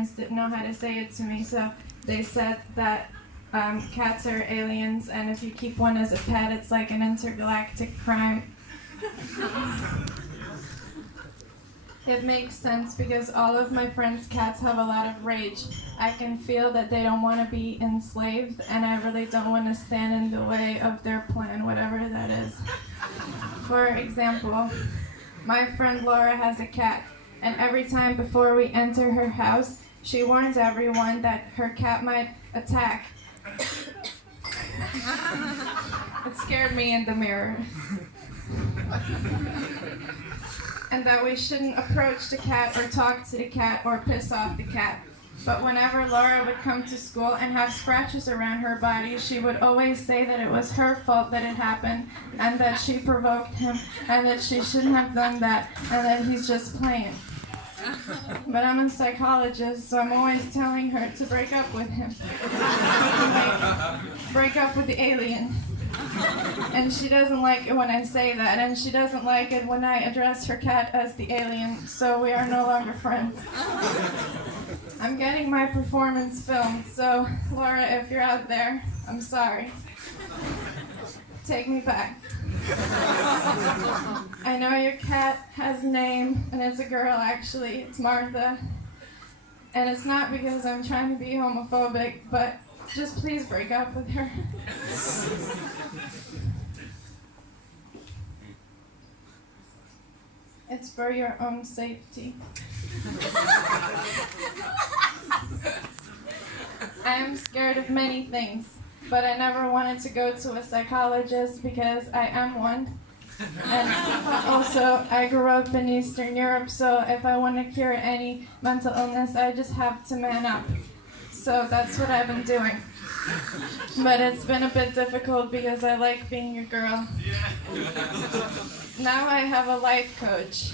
parents didn't know how to say it to me, so they said that cats are aliens, and if you keep one as a pet, it's like an intergalactic crime. It makes sense because all of my friends' cats have a lot of rage. I can feel that they don't want to be enslaved, and I really don't want to stand in the way of their plan, whatever that is. For example, my friend Laura has a cat, and every time before we enter her house, she warns everyone that her cat might attack. It scared me in the mirror. And that we shouldn't approach the cat or talk to the cat or piss off the cat. But whenever Laura would come to school and have scratches around her body, she would always say that it was her fault that it happened, and that she provoked him, and that she shouldn't have done that, and that he's just playing. But I'm a psychologist, so I'm always telling her to break up with him. Like, break up with the alien. And she doesn't like it when I say that, and she doesn't like it when I address her cat as the alien, so we are no longer friends. I'm getting my performance filmed, so Laura, if you're out there, I'm sorry. Take me back. I know your cat has a name, and it's a girl actually, it's Martha. And it's not because I'm trying to be homophobic, but just please break up with her. It's for your own safety. I am scared of many things, but I never wanted to go to a psychologist because I am one. And also, I grew up in Eastern Europe, so if I want to cure any mental illness, I just have to man up. So that's what I've been doing. But it's been a bit difficult because I like being a girl. Now I have a life coach.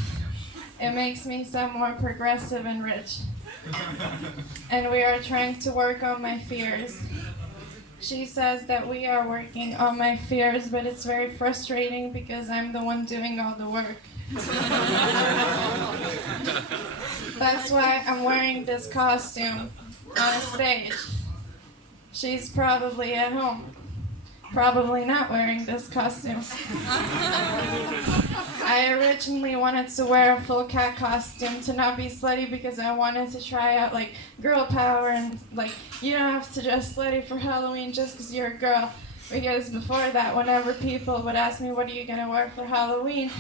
It makes me sound more progressive and rich. And we are trying to work on my fears. She says that we are working on my fears, but it's very frustrating because I'm the one doing all the work. That's why I'm wearing this costume on a stage. She's probably at home, probably not wearing this costume. I originally wanted to wear a full cat costume to not be slutty because I wanted to try out like girl power and like you don't have to dress slutty for Halloween just because you're a girl. Because before that, whenever people would ask me what are you gonna wear for Halloween,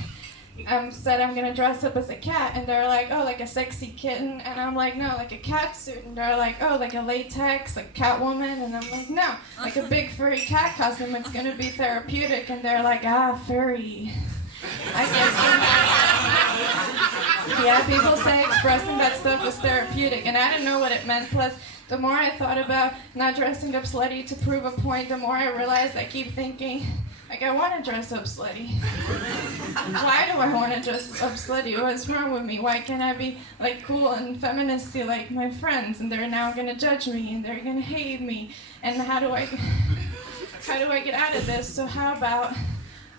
said I'm gonna dress up as a cat, and they're like, oh, like a sexy kitten, and I'm like, no, like a cat suit, and they're like, oh, like a latex, like Catwoman, and I'm like, no, like a big furry cat costume, it's gonna be therapeutic, and they're like, furry. I guess. Yeah, people say expressing that stuff was therapeutic, and I didn't know what it meant, plus the more I thought about not dressing up slutty to prove a point, the more I realized I keep thinking, like, I want to dress up slutty. Why do I want to dress up slutty? What's wrong with me? Why can't I be, like, cool and feministy like my friends? And they're now going to judge me, and they're going to hate me. And how do I get out of this? So how about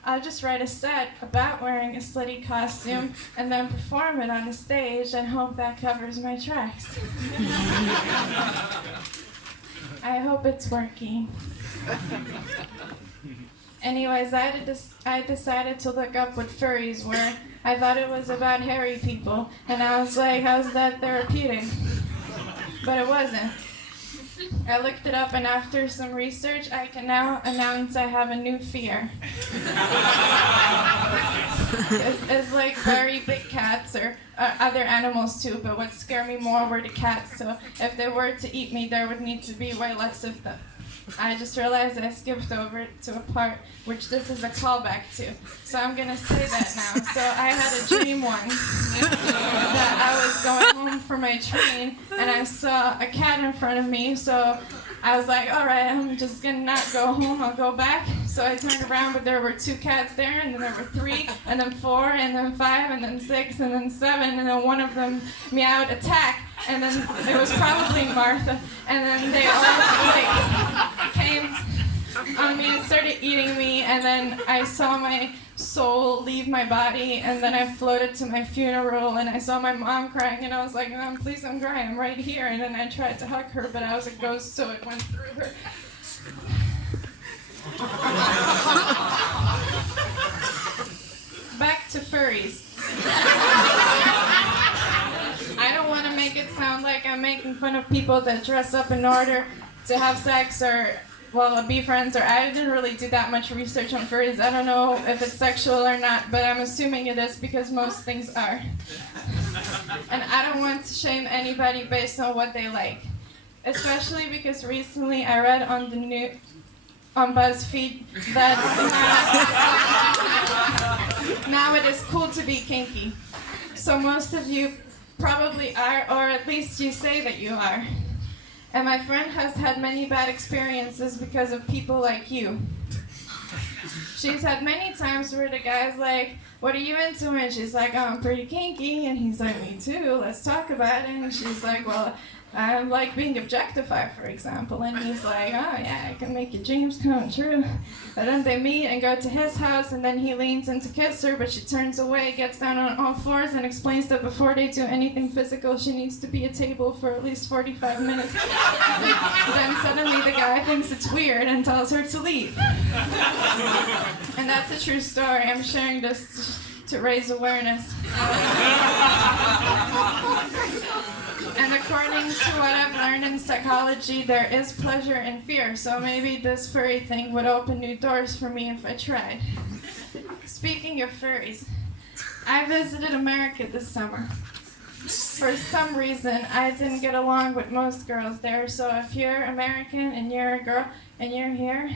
I'll just write a set about wearing a slutty costume and then perform it on a stage and hope that covers my tracks. I hope it's working. Anyways, I decided to look up what furries were. I thought it was about hairy people, and I was like, how's that therapeutic? But it wasn't. I looked it up, and after some research, I can now announce I have a new fear. It's like very big cats or other animals too, but what scared me more were the cats, so if they were to eat me, there would need to be way less of them. I just realized I skipped over to a part which this is a callback to. So I'm going to say that now. So I had a dream once that I was going home from my train and I saw a cat in front of me. So I was like, all right, I'm just going to not go home. I'll go back. So I turned around, but there were 2 cats there, and then there were 3, and then 4, and then 5, and then 6, and then 7, and then one of them meowed attack. And then it was probably Martha, and then they all like came on me and started eating me, and then I saw my soul leave my body, and then I floated to my funeral, and I saw my mom crying, and I was like, Mom, please don't cry, I'm right here. And then I tried to hug her, but I was a ghost, so it went through her. Back to furries. I don't want to make it sound like I'm making fun of people that dress up in order to have sex or, well, be friends, or I didn't really do that much research on furries. I don't know if it's sexual or not, but I'm assuming it is because most things are. And I don't want to shame anybody based on what they like, especially because recently I read on on BuzzFeed that now it is cool to be kinky. So most of you probably are, or at least you say that you are. And my friend has had many bad experiences because of people like you. She's had many times where the guy's like, what are you into? And she's like, oh, I'm pretty kinky. And he's like, me too, let's talk about it. And she's like, well, I like being objectified, for example. And he's like, oh yeah, I can make your dreams come true. But then they meet and go to his house, and then he leans in to kiss her, but she turns away, gets down on all fours, and explains that before they do anything physical, she needs to be a table for at least 45 minutes. Then suddenly the guy thinks it's weird and tells her to leave. And that's a true story. I'm sharing this to raise awareness. And according to what I've learned in psychology, there is pleasure in fear, so maybe this furry thing would open new doors for me if I tried. Speaking of furries, I visited America this summer. For some reason, I didn't get along with most girls there, so if you're American and you're a girl and you're here,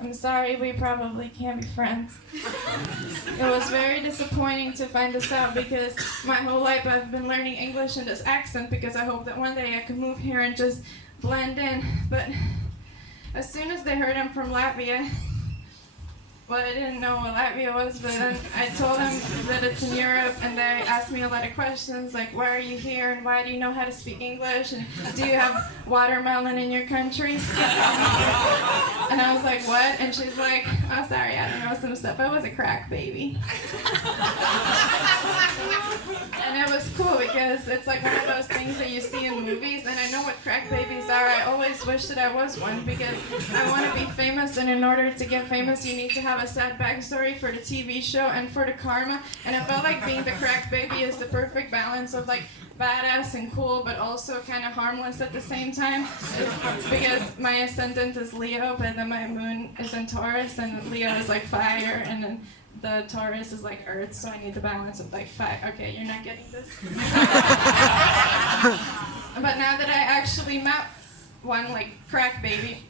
I'm sorry, we probably can't be friends. It was very disappointing to find this out because my whole life I've been learning English in this accent because I hope that one day I could move here and just blend in. But as soon as they heard I'm from Latvia, well, I didn't know what Latvia was, but then I told them that it's in Europe, and they asked me a lot of questions, like, why are you here, and why do you know how to speak English, and do you have watermelon in your country? And I was like, what? And she's like, oh, sorry, I don't know some stuff. I was a crack baby. And it was cool because it's like one of those things that you see in movies, and I know what crack babies are. I always wish that I was one because I want to be famous, and in order to get famous, you need to have a sad backstory for the TV show and for the karma. And I felt like being the crack baby is the perfect balance of like badass and cool, but also kind of harmless at the same time. It's because my ascendant is Leo, but then my moon is in Taurus, and Leo is like fire, and then the Taurus is like earth, so I need the balance of like fire. Okay, you're not getting this? But now that I actually met one like crack baby,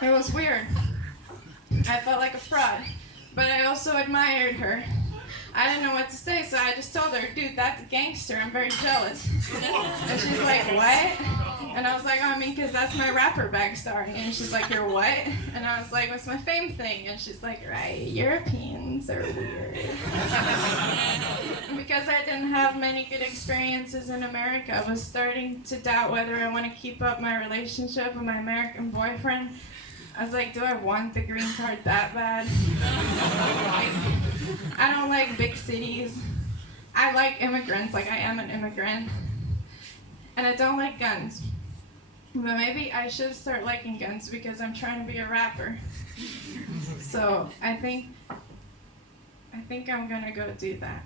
it was weird. I felt like a fraud, but I also admired her. I didn't know what to say, so I just told her, dude, that's a gangster, I'm very jealous. And she's like, what? And I was like, oh, I mean, because that's my rapper backstory. And she's like, you're what? And I was like, what's my fame thing? And she's like, right, Europeans are weird. Because I didn't have many good experiences in America, I was starting to doubt whether I want to keep up my relationship with my American boyfriend. I was like, do I want the green card that bad? I don't like big cities. I like immigrants, like I am an immigrant. And I don't like guns. But maybe I should start liking guns because I'm trying to be a rapper. So I think I'm gonna go do that.